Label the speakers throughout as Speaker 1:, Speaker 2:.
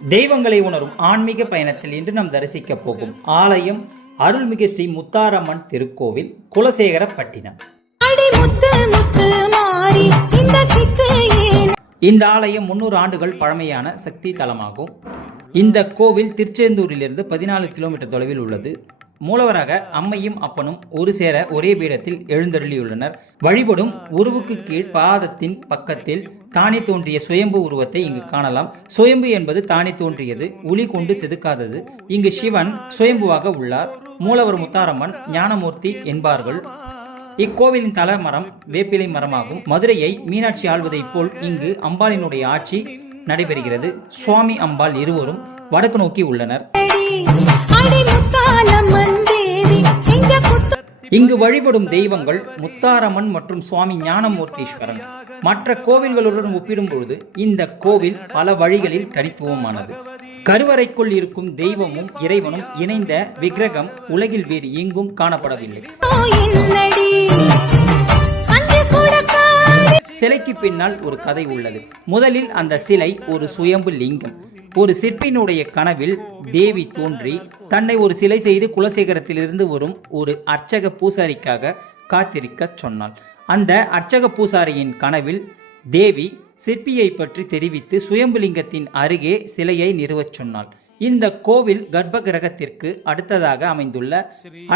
Speaker 1: தெய்வங்களை உணரும் ஆன்மீக பயணத்தில் இன்று நாம் தரிசிக்க போகும் ஆலயம் அருள்மிகு ஸ்ரீ முத்தாரம்மன் திருக்கோவில் குலசேகரப்பட்டினம்.
Speaker 2: இந்த
Speaker 1: ஆலயம் முன்னூறு ஆண்டுகள் பழமையான சக்தி தலமாகும். இந்த கோவில் திருச்செந்தூரிலிருந்து பதினாலு கிலோமீட்டர் தொலைவில் உள்ளது. மூலவராக அம்மையும் அப்பனும் ஒரு சேர ஒரே பீடத்தில் எழுந்தருளியுள்ளனர். வழிபடும் உருவுக்கு கீழ் பாதத்தின் பக்கத்தில் தானே தோன்றிய சுயம்பு உருவத்தை இங்கு காணலாம். சுயம்பு என்பது தானே தோன்றியது உளி கொண்டு செதுக்காதது. இங்கு சிவன் சுயம்புவாக உள்ளார். மூலவர் முத்தாரம்மன் ஞானமூர்த்தி என்பார்கள். இக்கோவிலின் தல மரம் வேப்பிலை மரமாகும். மதுரையை மீனாட்சி ஆள்வதைப் போல் இங்கு அம்பாளினுடைய ஆட்சி நடைபெறுகிறது. சுவாமி அம்பாள் இருவரும் வடக்கு நோக்கி உள்ளனர். இங்கு வழிபடும் தெய்வங்கள் முத்தாரம்மன் மற்றும் சுவாமி ஞானமூர்த்தீஸ்வரன். மற்ற கோவில்களுடன் ஒப்பிடும்பொழுது இந்த கோவில் பல வழிகளில் தனித்துவமானது. கருவறைக்குள் இருக்கும் தெய்வமும் இறைவனும் இணைந்த விக்கிரகம் உலகில் வேறு எங்கும் காணப்படவில்லை. சிலைக்கு பின்னால் ஒரு கதை உள்ளது. முதலில் அந்த சிலை ஒரு சுயம்பு லிங்கம். ஒரு சிற்பியினுடைய கனவில் தேவி தோன்றி தன்னை ஒரு சிலை செய்து குலசேகரத்திலிருந்து வரும் ஒரு அர்ச்சக பூசாரிக்காக காத்திருக்கச் சொன்னாள். அந்த அர்ச்சக பூசாரியின் கனவில் தேவி சிற்பியை பற்றி தெரிவித்து சுயம்புலிங்கத்தின் அருகே சிலையை நிறுவச் சொன்னாள். இந்த கோவில் கர்ப்ப கிரகத்திற்கு அடுத்ததாக அமைந்துள்ள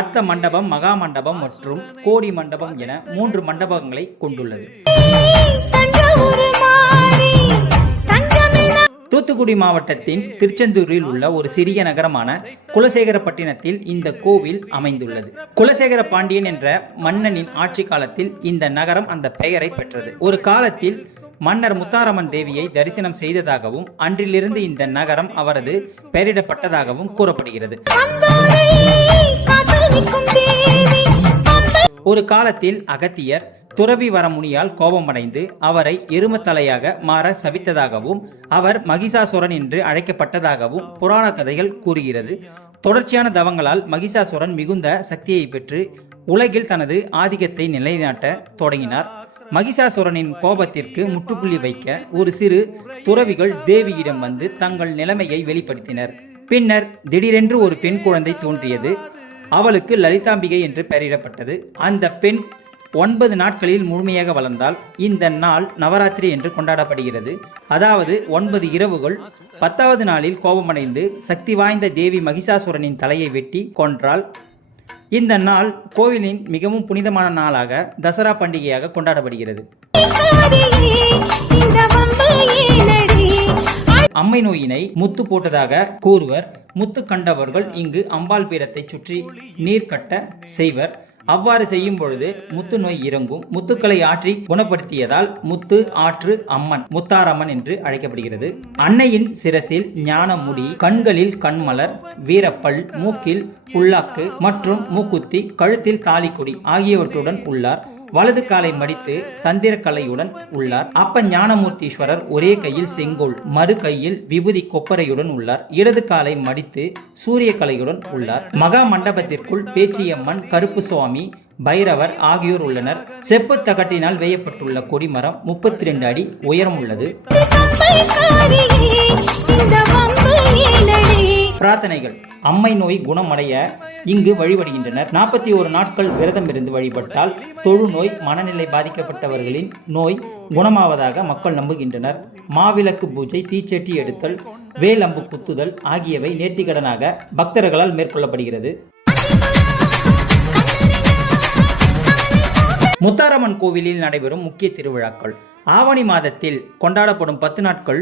Speaker 1: அர்த்த மண்டபம் மகா மண்டபம் மற்றும் கோடி மண்டபம் என மூன்று மண்டபங்களை கொண்டுள்ளது. தூத்துக்குடி மாவட்டத்தின் திருச்செந்தூரில் உள்ள ஒரு சிறிய நகரமான குலசேகரப்பட்டினத்தில் இந்த கோவில் அமைந்துள்ளது. குலசேகர பாண்டியன் என்ற மன்னனின் ஆட்சி காலத்தில் இந்த நகரம் அந்த பெயரை பெற்றது. ஒரு காலத்தில் மன்னர் முத்தாரம்மன் தேவியை தரிசனம் செய்ததாகவும் அன்றிலிருந்து இந்த நகரம் அவரது பெயரிடப்பட்டதாகவும் கூறப்படுகிறது. ஒரு காலத்தில் அகத்தியர் துறவி வரமுனியால் கோபமடைந்து அவரை எருமத்தலையாக மாற சவித்ததாகவும் அவர் மகிஷாசுரன் என்று அழைக்கப்பட்டதாகவும் புராண கதைகள் கூறுகிறது. தொடர்ச்சியான தவங்களால் மகிஷாசுரன் மிகுந்த சக்தியை பெற்று உலகில் தனது ஆதிக்கத்தை நிலைநாட்ட தொடங்கினார். மகிஷாசுரனின் கோபத்திற்கு முற்றுப்புள்ளி வைக்க ஒரு சிறு துறவிகள் தேவியிடம் வந்து தங்கள் நிலைமையை வெளிப்படுத்தினர். பின்னர் திடீரென்று ஒரு பெண் குழந்தை தோன்றியது. அவளுக்கு லலிதாம்பிகை என்று பெயரிடப்பட்டது. அந்த பெண் ஒன்பது நாட்களில் முழுமையாக வளர்ந்தால் இந்த நாள் நவராத்திரி என்று கொண்டாடப்படுகிறது. அதாவது ஒன்பது இரவுகள் பத்தாவது நாளில் கோபமடைந்து சக்தி வாய்ந்த தேவி மகிஷாசுரனின் தலையை வெட்டி கொன்றாள் இந்த நாள் கோவிலின் மிகவும் புனிதமான நாளாக தசரா பண்டிகையாக கொண்டாடப்படுகிறது. அம்மை நோயினை முத்து போட்டதாக கூறுவர். முத்து கண்டவர்கள் இங்கு அம்பாள் பீடத்தை சுற்றி நீர் கட்ட செய்வர். அவ்வாறு செய்யும் பொழுது முத்து நோய் இறங்கும். முத்துக்களை ஆற்றி குணப்படுத்தியதால் முத்து ஆற்று அம்மன் முத்தாரம்மன் என்று அழைக்கப்படுகிறது. அன்னையின் சிரசில் ஞான முடி கண்களில் கண்மலர் வீரப்பல் மூக்கில் புல்லாக்கு மற்றும் மூக்குத்தி கழுத்தில் தாலிக்கொடி ஆகியவற்றுடன் உள்ளார். வலது காலை மடித்து சந்திரக்கலையுடன் உள்ளார். அப்ப ஞானமூர்த்தீஸ்வரர் ஒரே கையில் செங்கோல் மறு கையில் விபூதி கொப்பரையுடன் உள்ளார். இடது காலை மடித்து சூரிய கலையுடன் உள்ளார். மகா மண்டபத்திற்குள் பேச்சியம்மன் கருப்பு சுவாமி பைரவர் ஆகியோர் உள்ளனர். செப்பு தகட்டினால் வேயப்பட்டுள்ள கொடிமரம் முப்பத்தி ரெண்டு அடி உயரம் உள்ளது பிரார்த்தனைகள். அம்மை நோய் குணமடைய இங்கு வழிபடுகின்றனர். நாற்பத்தி ஒரு நாட்கள் விரதம் இருந்து வழிபட்டால் தொழுநோய் மனநிலை பாதிக்கப்பட்டவர்களின் நோய் குணமாவதாக மக்கள் நம்புகின்றனர். மாவிளக்கு பூஜை தீச்சட்டி எடுத்தல் வேலம்பு குத்துதல் ஆகியவை நேர்த்திக்கடனாக பக்தர்களால் மேற்கொள்ளப்படுகிறது. முத்தாரம்மன் கோவிலில் நடைபெறும் முக்கிய திருவிழாக்கள். ஆவணி மாதத்தில் கொண்டாடப்படும் பத்து நாட்கள்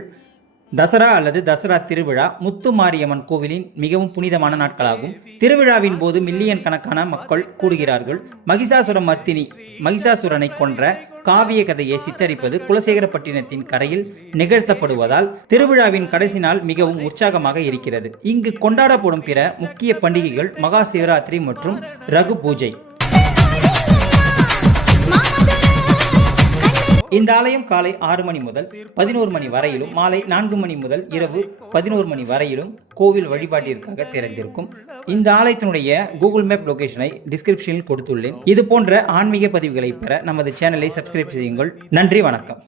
Speaker 1: தசரா அல்லது தசரா திருவிழா முத்து மாரியம்மன் கோவிலின் மிகவும் புனிதமான நாட்களாகும். திருவிழாவின் போது மில்லியன் கணக்கான மக்கள் கூடுகிறார்கள். மகிஷாசுர மர்த்தினி மகிஷாசுரனை கொன்ற காவிய கதையை சித்தரிப்பது குலசேகரப்பட்டினத்தின் கரையில் நிகழ்த்தப்படுவதால் திருவிழாவின் கடைசி நாள் மிகவும் உற்சாகமாக இருக்கிறது. இங்கு கொண்டாடப்படும் பிற முக்கிய பண்டிகைகள் மகா சிவராத்திரி மற்றும் ரகு பூஜை. இந்த ஆலயம் காலை ஆறு மணி முதல் பதினோரு மணி வரையிலும் மாலை நான்கு மணி முதல் இரவு பதினோரு மணி வரையிலும் கோவில் வழிபாட்டிற்காக திறந்திருக்கும். இந்த ஆலயத்தினுடைய கூகுள் மேப் லொகேஷனை டிஸ்கிரிப்ஷனில் கொடுத்துள்ளேன். இது போன்ற ஆன்மீக பதிவுகளை பெற நமது சேனலை சப்ஸ்கிரைப் செய்யுங்கள். நன்றி வணக்கம்.